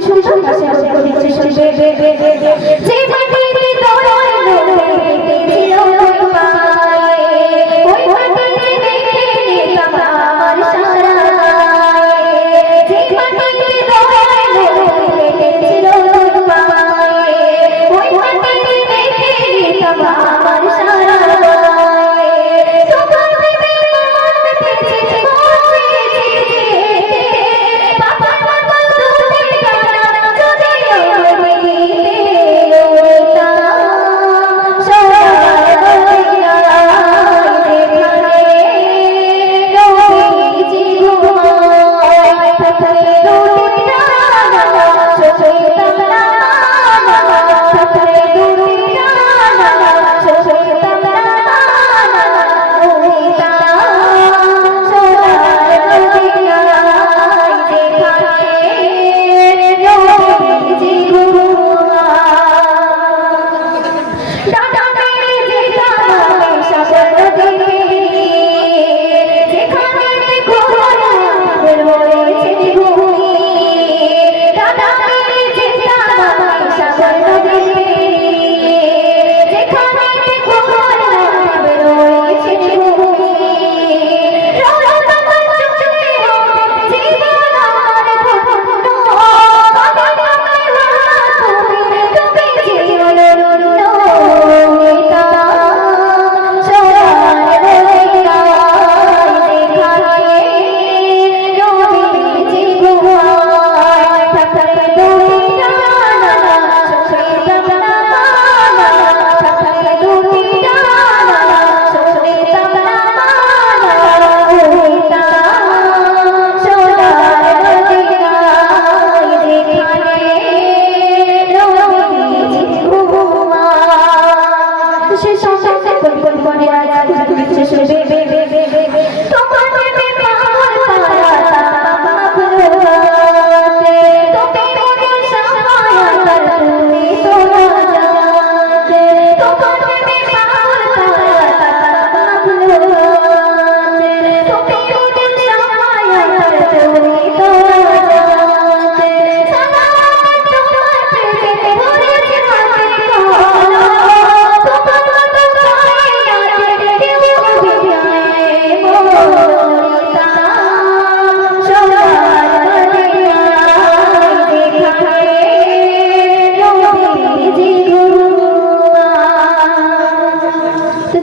ش Dada!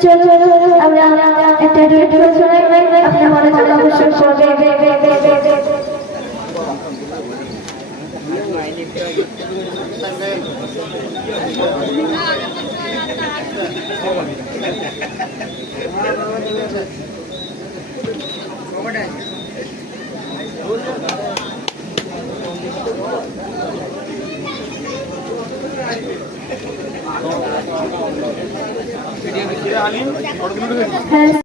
চলো। আমরা একটা ডুয়েট করে শোনাই আপনি মনোযোগ অবশ্যই করবে। হ্যাঁ はい。